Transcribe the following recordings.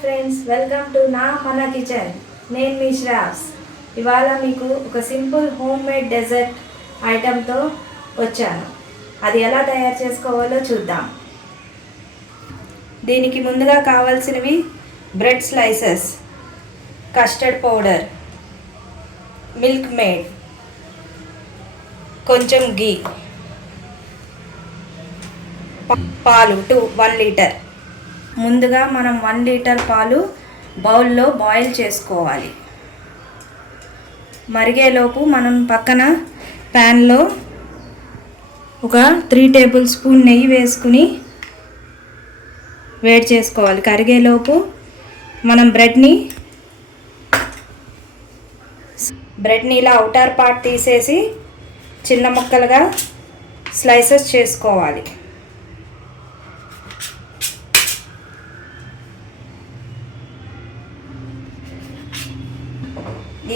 Friends, welcome to మన kitchen. నేను మీ శ్రావ్స్. ఇవాళ మీకు ఒక సింపుల్ హోమ్ మేడ్ డెజర్ట్ ఐటెంతో వచ్చాను. అది ఎలా తయారు చేసుకోవాలో చూద్దాం. దీనికి ముందుగా కావాల్సినవి bread slices, custard powder, milk made, కొంచెం గీ, పాలు 1 లీటర్. ముందుగా మనం 1 లీటర్ పాలు బౌల్లో బాయిల్ చేసుకోవాలి. మరిగేలోపు మనం పక్కన ప్యాన్లో ఒక 3 టేబుల్ స్పూన్ నెయ్యి వేసుకుని వేడి చేసుకోవాలి. కరిగేలోపు మనం బ్రెడ్ని ఇలా అవుటర్ పార్ట్ తీసేసి చిన్న ముక్కలుగా స్లైసెస్ చేసుకోవాలి.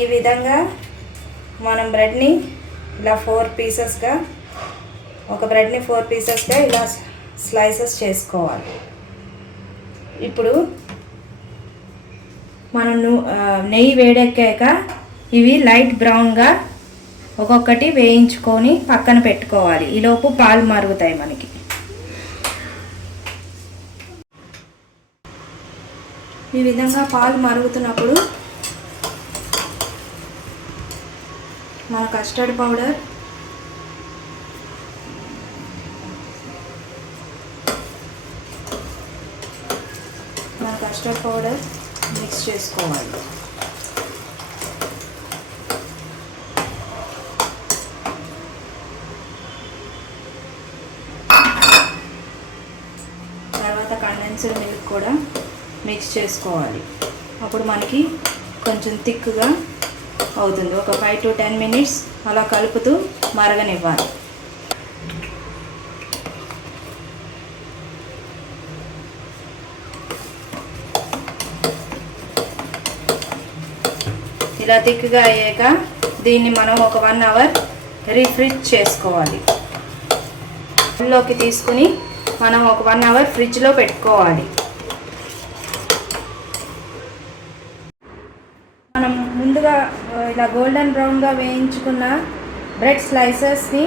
ఈ విధంగా మనం బ్రెడ్ని ఇలా 4 పీసెస్గా ఇలా స్లైసెస్ చేసుకోవాలి. ఇప్పుడు మనం నెయ్యి వేడెక్కాక ఇవి లైట్ బ్రౌన్గా ఒక్కొక్కటి వేయించుకొని పక్కన పెట్టుకోవాలి. ఈలోపు పాలు మరుగుతాయి మనకి. ఈ విధంగా పాలు మరుగుతున్నప్పుడు మన కస్టర్డ్ పౌడర్, మిక్స్ చేసుకోవాలి. తర్వాత కండెన్స్డ్ మిల్క్ కూడా మిక్స్ చేసుకోవాలి. అప్పుడు మనకి కొంచెం థిక్గా అవుతుంది. ఒక 5 to 10 మినిట్స్ అలా కలుపుతూ మరగనివ్వాలి. ఇలా థిక్గా అయ్యాక దీన్ని మనం ఒక 1 అవర్ రీఫ్రిజ్ చేసుకోవాలి. ఫ్రిడ్జ్లోకి తీసుకుని మనం ఒక 1 అవర్ ఫ్రిడ్జ్లో పెట్టుకోవాలి. మనం ముందుగా ఇలా గోల్డెన్ బ్రౌన్గా వేయించుకున్న బ్రెడ్ స్లైసెస్ని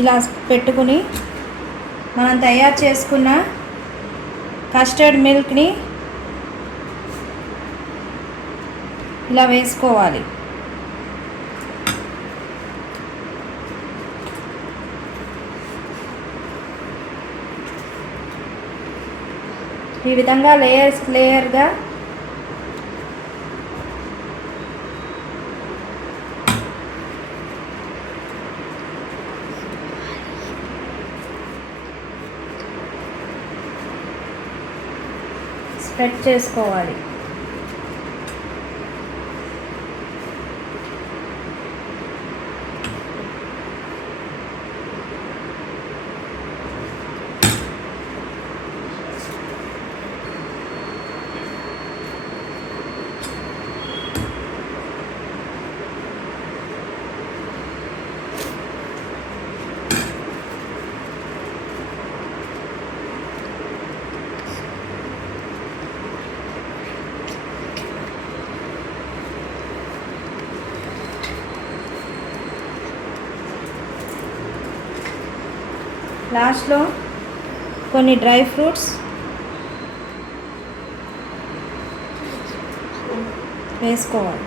ఇలా పెట్టుకుని మనం తయారు చేసుకున్న కస్టర్డ్ మిల్క్ని ఇలా వేసుకోవాలి. ఈ విధంగా లేయర్గా స్ప్రెడ్ చేసుకోవాలి. లాస్ట్లో కొన్ని డ్రై ఫ్రూట్స్ వేసుకోవాలి.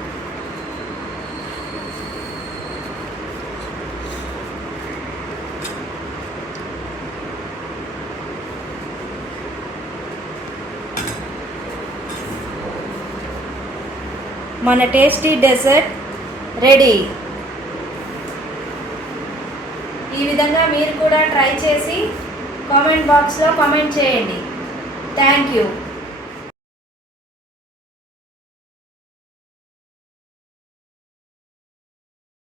మన టేస్టీ డెజర్ట్ రెడీ. ఈ విధంగా మీరు కూడా ట్రై చేసి కామెంట్ బాక్స్లో కామెంట్ చేయండి. Thank you.